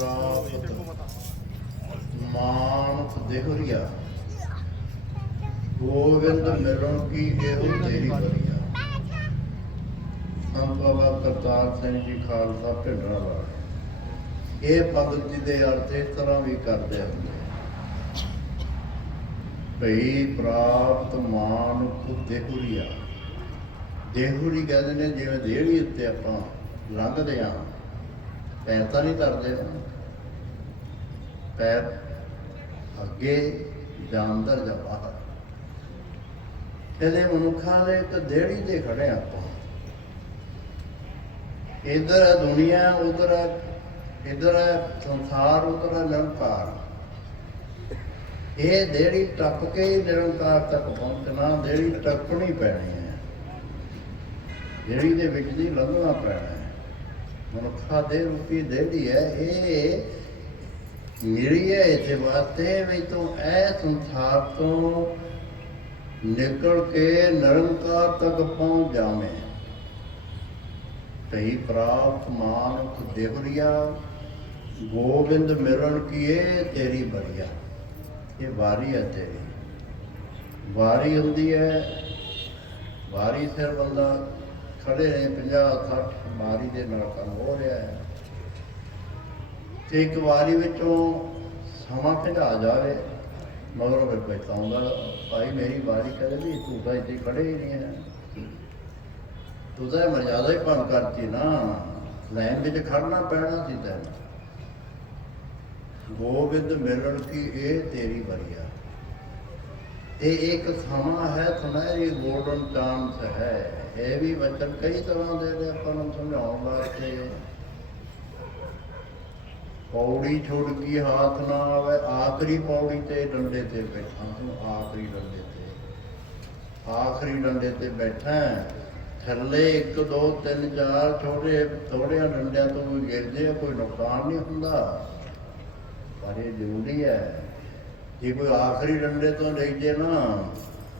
ਪ੍ਰਾਪਤ ਮਾਨੁਖ ਦੇਹੁਰੀਆ। ਗੋਬਿੰਦ ਮਿਲਣ ਕੀ ਇਹੋ ਤੇਰੀ ਬਰੀਆ ਸੰਤ ਬਾਬਾ ਕਰਤਾਰ ਸਿੰਘ ਜੀ ਖਾਲਸਾ ਭਿੰਡਰਾ ਵਾਲਾ ਇਹ ਭਗਤ ਜੀ ਦੇ ਅਰਥ ਇਸ ਤਰ੍ਹਾਂ ਵੀ ਕਰਦੇ ਹੁੰਦੇ ਭਈ ਪ੍ਰਾਪਤ ਮਾਨੁਖ ਦੇਹੁਰੀਆ। ਦੇਹੁਰੀ ਕਹਿੰਦੇ ਨੇ ਜਿਵੇਂ ਦੇਹੜੀ ਉੱਤੇ ਆਪਾਂ ਲੰਘਦੇ ਆ ਪੈਰ ਤਾਂ ਨਹੀਂ ਧਰਦੇ। ਨਾ ਪੈਰ ਅੱਗੇ ਜਾਂ ਅੰਦਰ ਜਾਂ ਬਾਹਰ। ਇਹਦੇ ਮਨੁੱਖਾਂ ਦੇ ਇੱਕ ਦੇਹੜੀ ਤੇ ਖੜੇ ਆਪਾਂ। ਇਧਰ ਹੈ ਦੁਨੀਆ, ਉਧਰ ਹੈ ਇਧਰ ਹੈ ਸੰਸਾਰ, ਉਧਰ ਹੈ ਨਿਰੰਕਾਰ। ਇਹ ਦੇੜੀ ਟੱਪ ਕੇ ਹੀ ਨਿਰੰਕਾਰ ਤੱਕ ਪਹੁੰਚਣਾ, ਦੇੜੀ ਟੱਪਣੀ ਪੈਣੀ ਹੈ। ਦੇੜੀ ਦੇ ਵਿੱਚ ਦੀ ਲੰਘਣਾ ਪੈਣਾ ਹੈ। ਮਨੁੱਖਾ ਦੇ ਰੂਪੀ ਦੇੜੀ ਹੈ, ਇਹ ਮੇਰੀ ਹੈ ਇਸੇ ਵਾਸਤੇ ਵੀ ਤੂੰ ਐ ਸੰਸਾਰ ਤੋਂ ਨਿਕਲ ਕੇ ਨਿਰੰਕਾਰ ਤੱਕ ਪਹੁੰਚ ਜਾਵੇਂ। ਤਈ ਪ੍ਰਾਪਤ ਮਾਨੁਖ ਦੇਵਰੀਆ, ਗੋਬਿੰਦ ਮਿਲਣ ਕੀਏ ਤੇਰੀ ਬਰੀਆ। ਇਹ ਵਾਰੀ ਹੈ ਤੇਰੀ। ਵਾਰੀ ਹੁੰਦੀ ਹੈ, ਵਾਰੀ ਸਿਰ ਬੰਦਾ ਖੜੇ ਨੇ 50 60 ਵਾਰੀ ਦੇ ਨਾਲ ਕੰਮ ਹੋ ਰਿਹਾ ਹੈ। ਤੇ ਇੱਕ ਵਾਰੀ ਵਿੱਚੋਂ ਸਮਾਂ ਭਜਾ ਜਾਵੇ, ਮਗਰੋਂ ਫਿਰ ਪਛਤਾਉਂਦਾ ਭਾਈ ਮੇਰੀ ਵਾਰੀ ਕਦੇ ਵੀ ਤੂੰ ਤਾਂ ਇੱਥੇ ਖੜੇ ਹੀ ਨਹੀਂ ਹੈ। ਤੂੰ ਤਾਂ ਮਰਜ਼ਾਦਾ ਹੀ ਭੰਗ ਕਰਤੀ ਨਾ। ਲਾਈਨ ਵਿੱਚ ਖੜਨਾ ਪੈਣਾ ਸੀ ਤੈਨੂੰ। ਗੋਬਿੰਦ ਮਿਲਣ ਕੀ ਇਹ ਤੇਰੀ ਵਰੀਆ ਇਹ ਇੱਕ ਸਮਾਂ ਹੈ, ਸੁਨਹਿਰੀ ਗੋਲਡਨ ਚਾਂਸ ਹੈ। ਇਹ ਵੀ ਵਚਨ ਕਈ ਤਰ੍ਹਾਂ ਦੇ ਨੇ, ਆਪਾਂ ਨੂੰ ਸਮਝਾਉਣ ਵਾਸਤੇ। ਪੌੜੀ ਛੁੜ ਗਈ ਹੱਥ ਨਾ ਆਵੇ, ਆਖਰੀ ਪੌੜੀ ਤੇ ਡੰਡੇ ਤੇ ਬੈਠਾ ਤੂੰ, ਆਖਰੀ ਡੰਡੇ ਤੇ। ਆਖਰੀ ਡੰਡੇ ਤੇ ਬੈਠਾ ਥੱਲੇ 1 2 3 4 ਛੋਟੇ ਥੋੜਿਆਂ ਡੰਡਿਆਂ ਤੋਂ ਵੀ ਗਿਰਦੇ ਆ, ਕੋਈ ਨੁਕਸਾਨ ਨਹੀਂ ਹੁੰਦਾ। ਪਰ ਇਹ ਜ਼ਰੂਰੀ ਹੈ, ਜੇ ਕੋਈ ਆਖਰੀ ਡੰਡੇ ਤੋਂ ਡਿੱਗ ਨਾ,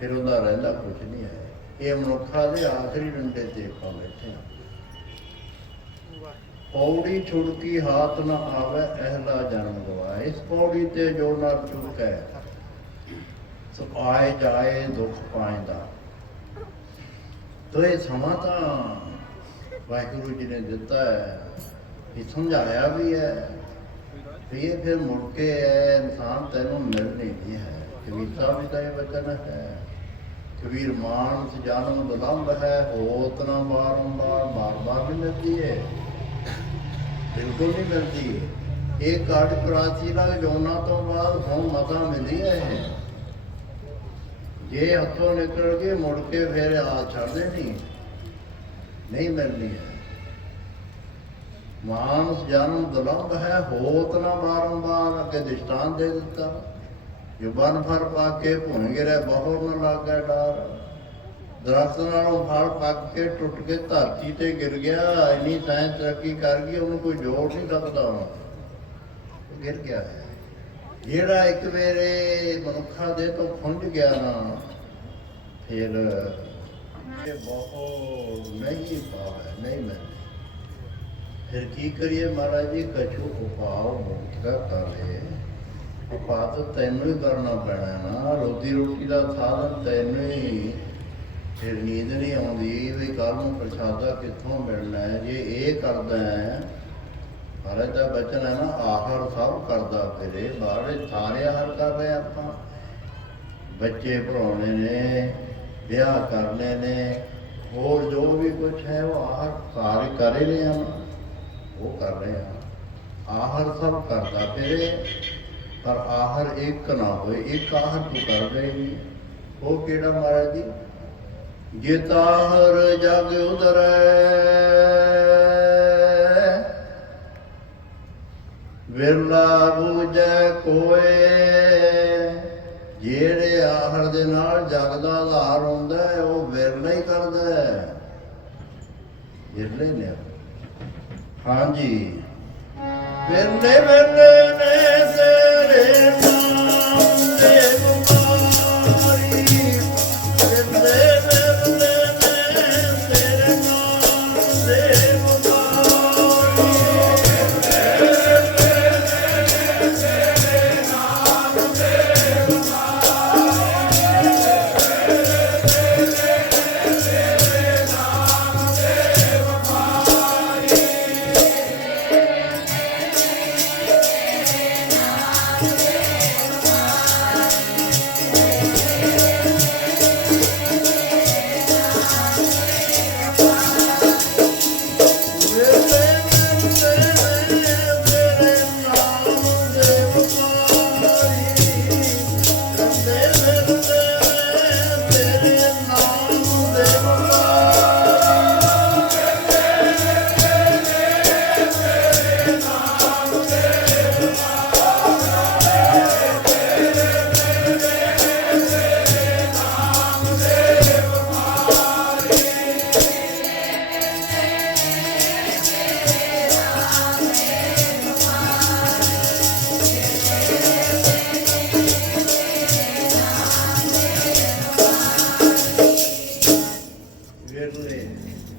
ਫਿਰ ਉਹਦਾ ਰਹਿੰਦਾ ਕੁਝ ਨਹੀਂ ਹੈ। ਇਹ ਮਨੁੱਖਾ ਦੇ ਆਖਰੀ ਡੰਡੇ ਤੇ ਆਪਾਂ ਬੈਠੇ ਹਾਂ। ਪੌੜੀ ਛੁੜਕੀ ਹਾਥ ਨਾ ਆਵੇ ਅਹਲਾ ਜਨਮ ਗਵਾ ਇਸ ਪੌੜੀ ਤੇ ਜੋ ਨਾ ਚੁੱਕੈ ਸੋ ਆਏ ਜਾਏ ਦੁੱਖ ਪਾਇੰਦਾ ਤੋ ਇਹ ਸਮਾਂ ਤਾਂ ਵਾਹਿਗੁਰੂ ਜੀ ਨੇ ਦਿੱਤਾ ਹੈ ਇਹ ਸਮਝਾਇਆ ਵੀ ਹੈ, ਵੀ ਇਹ ਫਿਰ ਮੁੜ ਕੇ ਹੈ, ਇਨਸਾਨ ਤੈਨੂੰ ਮਿਲਣੀ ਨਹੀਂ ਹੈ। ਕਵਿਤਾ ਵੀ ਤਾਂ ਇਹ ਵਚਨ ਹੈ, ਕਬੀਰ ਮਾਨਸ ਜਨਮ ਬਲੰਬ ਹੈ, ਹੋਤ ਨਾ ਬਾਰੰਬਾਰ ਬਾਰ ਬਾਰ ਨਹੀਂ ਮਿਲਦੀ ਹੈ ਬਿਲਕੁਲ ਨਹੀਂ ਮਿਲਦੀ ਇਹ ਕਾਟ ਪ੍ਰਾਚੀ ਦਾ ਜੋਨਾ ਤੋਂ ਬਾਅਦ ਹੁਣ ਮਤਾ ਮਿਲੀ ਹੈ ਜੇ ਹੱਥੋਂ ਨਿਕਲ ਕੇ ਮੁੜ ਕੇ ਫਿਰ ਆ ਛੱਡਦੇ ਨਹੀਂ। ਨਹੀਂ ਮਿਲਣੀ ਹੈ। ਮਾਨਸ ਜਨਮ ਦੁਲੰਭ ਹੈ, ਹੋਤ ਨਾ ਬਾਰੰਬਾਰ ਅੱਗੇ ਦਿਸ਼ਟਾਨ ਦੇ ਦਿੱਤਾ। ਜੁਬਾਨ ਫਰ ਪਾ ਕੇ ਭੁਣ ਗਿਰੇ ਬਹੁਰ ਨਾ ਲਾਗੇ ਡਾਰ। ਦਰਖਤ ਨਾਲੋਂ ਫਲ ਪੱਕ ਕੇ ਟੁੱਟ ਕੇ ਧਰਤੀ ਤੇ ਗਿਰ ਗਿਆ, ਇੰਨੀ ਸਾਇੰਸ ਤਰੱਕੀ ਕਰ ਗਈ, ਉਹਨੂੰ ਕੋਈ ਜੋੜ ਨਹੀਂ ਲੱਗਦਾ ਉਹ ਗਿਰ ਗਿਆ। ਜਿਹੜਾ ਇੱਕ ਵੇਰੇ ਮਨੁੱਖਾਂ ਦੇ ਤੋਂ ਖੁੰਝ ਗਿਆ ਨਾ, ਫਿਰ ਇਹ ਬਹੁਤ ਨਹੀਂ ਪਾਵੇ ਨਹੀਂ ਮੈਂ ਫਿਰ ਕੀ ਕਰੀਏ ਮਹਾਰਾਜ ਜੀ? ਕਛੂ ਉਪਾਅ ਮੁਕਤ ਕਰੇ ਉਪਾਅ ਤਾਂ ਤੈਨੂੰ ਹੀ ਕਰਨਾ ਪੈਣਾ ਨਾ। ਰੋਟੀ ਰੋਟੀ ਦਾ ਸਾਧਨ ਤੈਨੂੰ ਹੀ ਫਿਰ ਨੀਂਦ ਨਹੀਂ ਆਉਂਦੀ ਵੀ ਕੱਲ ਨੂੰ ਪ੍ਰਸ਼ਾਦਾ ਕਿੱਥੋਂ ਮਿਲਣਾ ਹੈ? ਜੇ ਇਹ ਕਰਦਾ ਹੈ, ਮਹਾਰਾਜ ਦਾ ਬਚਨ ਹੈ ਨਾ ਆਹਰ ਸਭ ਕਰਦਾ ਫਿਰੇ। ਬਾਹਰੇ ਸਾਰੇ ਆਹਰ ਕਰ ਰਹੇ ਆਪਾਂ। ਬੱਚੇ ਪੜਾਉਣੇ ਨੇ, ਵਿਆਹ ਕਰਨੇ ਨੇ, ਹੋਰ ਜੋ ਵੀ ਕੁਝ ਹੈ, ਉਹ ਆਹਰ ਸਾਰੇ ਕਰ ਹੀ ਰਹੇ ਹਨ ਉਹ ਕਰ ਰਹੇ ਹਨ ਆਹਰ ਸਭ ਕਰਦਾ ਫਿਰੇ, ਪਰ ਆਹਰ ਇੱਕ ਨਾ ਹੋਏ, ਇੱਕ ਆਹਰ ਤੂੰ ਕਰ ਰਹੇ ਨਹੀਂ। ਉਹ ਕਿਹੜਾ ਮਹਾਰਾਜ ਜੀ? ਜਿਤਾਹਰ ਜਗ ਉਦਰੈ। ਵਿਰਲਾ ਬੂਝੈ ਕੋਏ, ਜਿਹੜੇ ਆਹਰ ਦੇ ਨਾਲ ਜਗ ਦਾ ਆਧਾਰ ਹੁੰਦਾ ਹੈ, ਉਹ ਵਿਰਲਾ ਹੀ ਕਰਦਾ ਹੈ। ਵਿਰਲੇ ਨੇ। ਹਾਂਜੀ। ਵਿਰਲੇ ਵਿਰਲੇ ਨੇ ਤੇਰੇ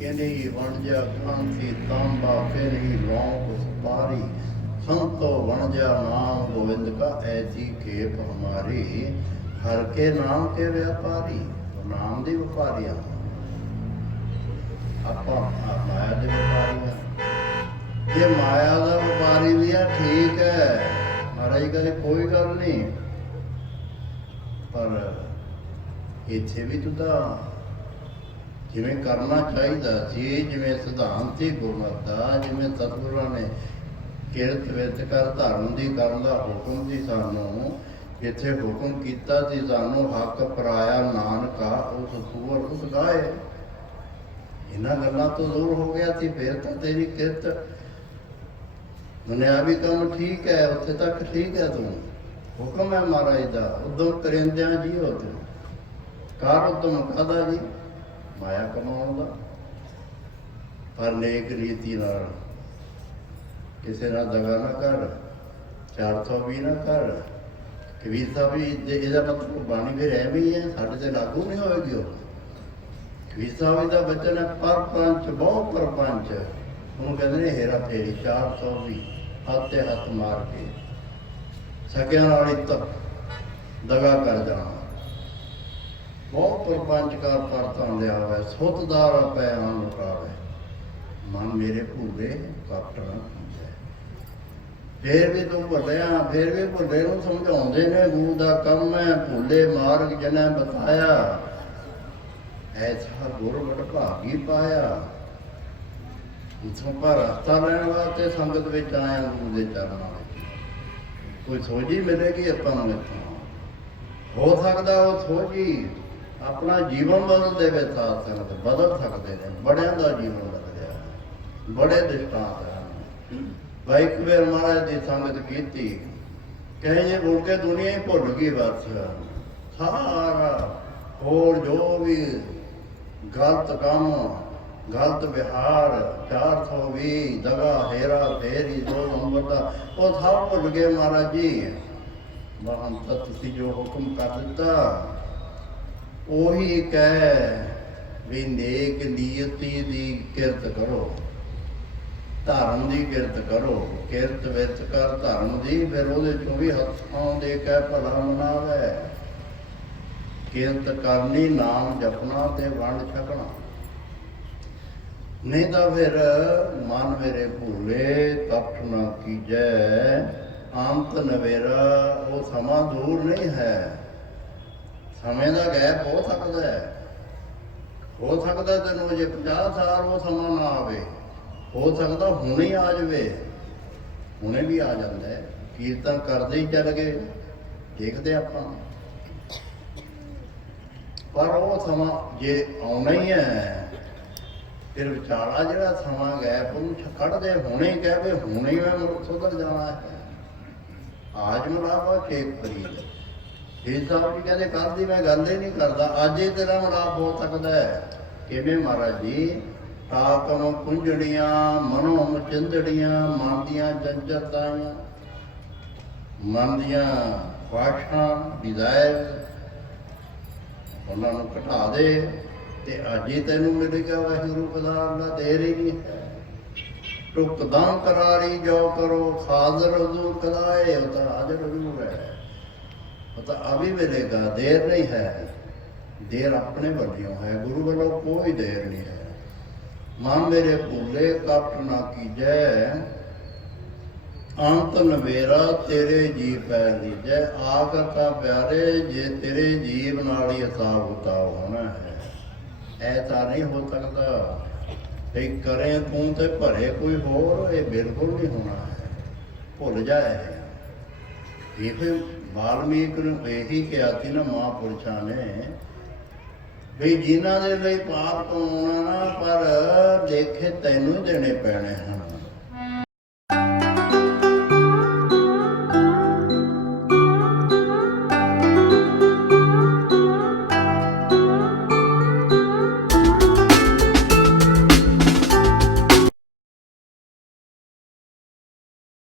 ਕਹਿੰਦੇ ਵਣਜਾ ਕਾਂਤੀ ਤਾਂਬਾ, ਫੇਰੀ ਲੌਂਗ ਸਪਾਰੀ ਸੰਤੋ ਵਣਜਾ ਨਾਮ ਗੋਵਿੰਦ ਕਾ, ਐਸੀ ਖੇਪ ਹਮਾਰੀ। ਹਰ ਕੇ ਨਾਮ ਕੇ ਵਪਾਰੀ, ਨਾਮ ਦੇ ਵਪਾਰੀਆਂ। ਆਪਾਂ ਮਾਇਆ ਦੇ ਵਪਾਰੀ ਆ। ਇਹ ਮਾਇਆ ਦਾ ਵਪਾਰੀ ਵੀ ਆ, ਠੀਕ ਹੈ। ਮਹਾਰਾਜ ਕਹਿੰਦੇ ਕੋਈ ਗੱਲ ਨਹੀਂ। ਪਰ ਇੱਥੇ ਵੀ ਤੂੰ ਜਿਵੇਂ ਕਰਨਾ ਚਾਹੀਦਾ ਸੀ ਜਿਵੇਂ ਸਿਧਾਂਤ ਸੀ ਗੁਰਮਤਿ ਦਾ, ਜਿਵੇਂ ਸਤਿਗੁਰਾਂ ਨੇ ਕਿਰਤ ਵਿਰਤ ਕਰ ਧਰਮ ਦੀ ਕਰਨ ਦਾ ਹੁਕਮ ਸੀ ਸਾਨੂੰ ਇੱਥੇ ਹੁਕਮ ਕੀਤਾ ਸੀ ਸਾਨੂੰ ਹੱਕ ਪਰਾਇਆ ਨਾਨਕਾ ਉਸ ਸੂਰ ਉਸ ਗਾਏ। ਇਹਨਾਂ ਗੱਲਾਂ ਤੋਂ ਦੂਰ ਹੋ ਗਿਆ ਸੀ, ਫਿਰ ਤਾਂ ਤੇਰੀ ਕਿਰਤ ਦੁਨਿਆਵੀ ਕੰਮ ਠੀਕ ਹੈ, ਉੱਥੇ ਤੱਕ ਠੀਕ ਹੈ ਤੂੰ। ਹੁਕਮ ਹੈ ਮਹਾਰਾਜ ਦਾ ਉਦਮ ਕਰਿੰਦਿਆਂ ਜੀਓ ਤੂੰ। ਕਾਰ ਉਦਮ ਕਦਾ ਜੀ। ਮਾਇਆ ਕਮਾਉਣ ਦਾ, ਪਰ ਲੇਕ ਰੀਤੀ ਨਾਲ। ਕਿਸੇ ਨਾਲ ਦਗਾ ਨਾ ਕਰ 420 ਨਾ ਕਰ। ਕਬੀਰ ਸਾਹਿਬ ਵੀ ਇਹਦਾ ਮਤਲਬ ਬਾਣੀ ਵੀ ਰਹਿ ਵੀ ਹੈ, ਸਾਡੇ ਤੇ ਲਾਗੂ ਨਹੀਂ ਹੋਏਗੀ ਉਹ। ਕਬੀਰ ਸਾਹਿਬ ਦਾ ਬਚਨ ਹੈ ਪਰਪੰਚ ਬਹੁ ਪਰਪੰਚ ਉਹਨੂੰ ਕਹਿੰਦੇ ਨੇ ਹੇਰਾ ਫੇਰੀ 420 ਹੱਥ ਤੇ ਹੱਥ ਮਾਰ ਕੇ। ਸਕਿਆਂ ਨਾਲ ਹੀ ਤੱਕ ਦਗਾ ਕਰ ਜਾਣਾ। ਬਹੁਤ ਪਰਪੰਚ ਕਰ ਪਰਤਾਂ ਲਿਆ ਹੋਇਆ ਸੁਤਦਾਰ ਪੈ ਹਨ ਲੁਕਾਵੇ ਮਨ ਮੇਰੇ ਭੂਲੇ ਕੱਟ ਫੇਰ ਵੀ ਤੂੰ ਵੱਡਿਆ ਫੇਰ ਵੀ ਭੁੱਲੇ ਨੂੰ ਸਮਝਾਉਂਦੇ ਨੇ, ਗੁਰੂ ਦਾ ਕੰਮ ਹੈ ਭੁੱਲੇ ਮਾਰਗ ਜਨੈ ਬਤਾਇਆ ਐਸਾ ਗੁਰ ਭਾਗੀ ਪਾਇਆ। ਇਥੋਂ ਪਰ ਰਸਤਾ ਲੈਣ ਵਾਸਤੇ ਸੰਗਤ ਵਿੱਚ ਆਇਆ, ਗੁਰੂ ਦੇ ਚਰਨਾਂ ਵਿੱਚ। ਕੋਈ ਸੋਝੀ ਮਿਲੇਗੀ ਆਪਾਂ ਨੂੰ ਇੱਥੋਂ। ਹੋ ਸਕਦਾ ਉਹ ਸੋਝੀ ਆਪਣਾ ਜੀਵਨ ਬਦਲਦੇ ਵਿੱਚ ਸਾਥ ਸੰਗਤ, ਬਦਲ ਸਕਦੇ ਨੇ, ਬੜਿਆਂ ਦਾ ਜੀਵਨ ਬਦਲਿਆ ਬੜੇ ਦ੍ਰਿਸ਼ਟਾਂਤ ਹਨ। ਬਾਈ ਇੱਕ ਮਹਾਰਾਜ ਦੀ ਸੰਗਤ ਕੀਤੀ, ਕਹੇ ਜੇ ਮੁੜ ਕੇ ਦੁਨੀਆ ਹੀ ਭੁੱਲ ਗਈ ਬਸ। ਸਾਰਾ ਹੋਰ ਜੋ ਵੀ ਗਲਤ ਕੰਮ, ਗਲਤ ਵਿਹਾਰ 420 ਦਗਾ ਹੇਰਾ ਫੇਰੀ, ਦੋ ਨੰਬਰ ਦਾ ਉਹ ਸਭ ਭੁੱਲ ਗਏ ਮਹਾਰਾਜ ਜੀ। ਮਹਾਨ ਤਾਂ ਤੁਸੀਂ ਜੋ ਹੁਕਮ ਕਰ ਦਿੱਤਾ ਉਹੀ ਕਹਿ ਵੀ ਨੇਕ ਨੀਅਤੀ ਦੀ ਕਿਰਤ ਕਰੋ, ਧਰਮ ਦੀ ਕਿਰਤ ਕਰੋ, ਕਿਰਤ ਵਿੱਚ ਕਰ ਧਰਮ ਦੀ, ਫਿਰ ਉਹਦੇ ਚੋਂ ਵੀ ਹੱਥਾਂ ਦੇ ਕੇ ਭਲਾ ਮਨਾਵੇ। ਕਿਰਤ ਕਰਨੀ, ਨਾਮ ਜਪਣਾ ਤੇ ਵੰਡ ਛਕਣਾ। ਨਹੀਂ ਤਾਂ ਫਿਰ ਮਨ ਮੇਰੇ ਭੂਲੇ, ਤਪ ਨਾ ਕੀਜੈ, ਅੰਤ ਨਵੇਰਾ, ਉਹ ਸਮਾਂ ਦੂਰ ਨਹੀਂ ਹੈ। ਸਮੇਂ ਦਾ ਗੈਪ ਹੋ ਸਕਦਾ ਹੈ। ਹੋ ਸਕਦਾ ਤੈਨੂੰ ਜੇ 50 ਸਾਲ ਉਹ ਸਮਾਂ ਨਾ ਆਵੇ। ਹੋ ਸਕਦਾ ਹੁਣੇ ਆ ਜਾਵੇ। ਹੁਣੇ ਵੀ ਆ ਜਾਂਦਾ ਹੈ। ਕੀਰਤਨ ਕਰਦੇ ਹੀ ਚੱਲ ਗਏ। ਦੇਖਦੇ ਆਪਾਂ। ਪਰ ਉਹ ਸਮਾਂ ਜੇ ਆਉਣਾ ਹੀ ਹੈ, ਫਿਰ ਵਿਚਾਰਾ ਜਿਹੜਾ ਸਮਾਂ ਗੈਪ ਉਹਨੂੰ ਛ- ਕੱਢਦੇ ਹੁਣੇ ਹੀ ਹੁਣੇ ਮੈਂ ਮੁੜ ਸੁਧਰ ਜਾਣਾ ਹੈ। ਆਜ ਮੁਲਾਵਾ ਚੇਕ ਫਰੀਦ ਇਹ ਸਾਹਿਬ ਜੀ ਕਹਿੰਦੇ ਕੱਲ੍ਹ ਦੀ ਮੈਂ ਗੱਲ ਹੀ ਨਹੀਂ ਕਰਦਾ। ਅੱਜ ਹੀ ਤੇਰਾ ਮੁਲਾਪ ਹੋ ਸਕਦਾ ਹੈ। ਕਿਵੇਂ ਮਹਾਰਾਜ ਜੀ? ਤਾਕਮ ਕੁੰਜੜੀਆਂ ਮਨੋਂ ਮਚਿੰਦੜੀਆਂ ਮਨ ਦੀਆਂ ਜੰਜਰਤਾਂ, ਮਨ ਦੀਆਂ ਖੁਆਇਸ਼ਾਂ ਡਿਜ਼ਾਇਰ ਉਹਨਾਂ ਨੂੰ ਘਟਾ ਦੇ ਤੇ ਅੱਜ ਹੀ ਤੈਨੂੰ ਮਿਲ ਗਿਆ ਵਾਹਿਗੁਰੂ ਪਦਾਰ ਦਾ ਦੇਰ ਹੀ। ਨਹੀਂ ਹੈ ਟੁਕਦਾਂ ਕਰਾਰੀ ਜੋ ਕਰੋ ਖਾਦਰ ਹਜ਼ੂਰ ਕਲਾਏ, ਉਹ ਤਾਂ ਹਾਜ਼ਰ ਹਜ਼ੂਰ ਹੈ। ਉਹ ਤਾਂ ਅਭੀ ਮਿਲੇਗਾ ਦੇਰ ਨਹੀਂ ਹੈ। ਦੇਰ ਆਪਣੇ ਵੱਲੋਂ ਹੈ। ਗੁਰੂ ਵੱਲੋਂ ਕੋਈ ਦੇਰ ਨਹੀਂ ਹੈ। ਮਨ ਮੇਰੇ ਭੁੱਲੇ ਕਪਟ ਨਾ ਅੰਤ ਨਵੇਰਾ ਤੇਰੇ ਜੀ ਪੈ ਲੀਜੈ ਆਗਤਾ ਪਿਆਰੇ, ਜੇ ਤੇਰੇ ਜੀਵ ਨਾਲ ਹੀ ਹਿਸਾਬ ਕਿਤਾਬ ਹੋਣਾ ਹੈ। ਐ ਤਾਂ ਨਹੀਂ ਹੋ ਸਕਦਾ ਤੇ ਕਰੇ ਤੂੰ ਤੇ ਭਰੇ ਕੋਈ ਹੋਰ, ਇਹ ਬਿਲਕੁਲ ਨਹੀਂ ਹੋਣਾ ਹੈ। ਭੁੱਲ ਜਾਏ। ਇਹ ਵਾਲਮੀਕ ਨੂੰ ਇਹੀ ਕਿਹਾ ਸੀ ਨਾ ਮਹਾਂਪੁਰਸ਼ਾਂ ਨੇ ਵੀ ਜਿਨ੍ਹਾਂ ਦੇ ਲਈ ਪਾਪ ਕਮਾਉਣਾ ਨਾ, ਪਰ ਦੇਖੇ ਤੈਨੂੰ ਦੇਣੇ ਪੈਣੇ ਹਨ।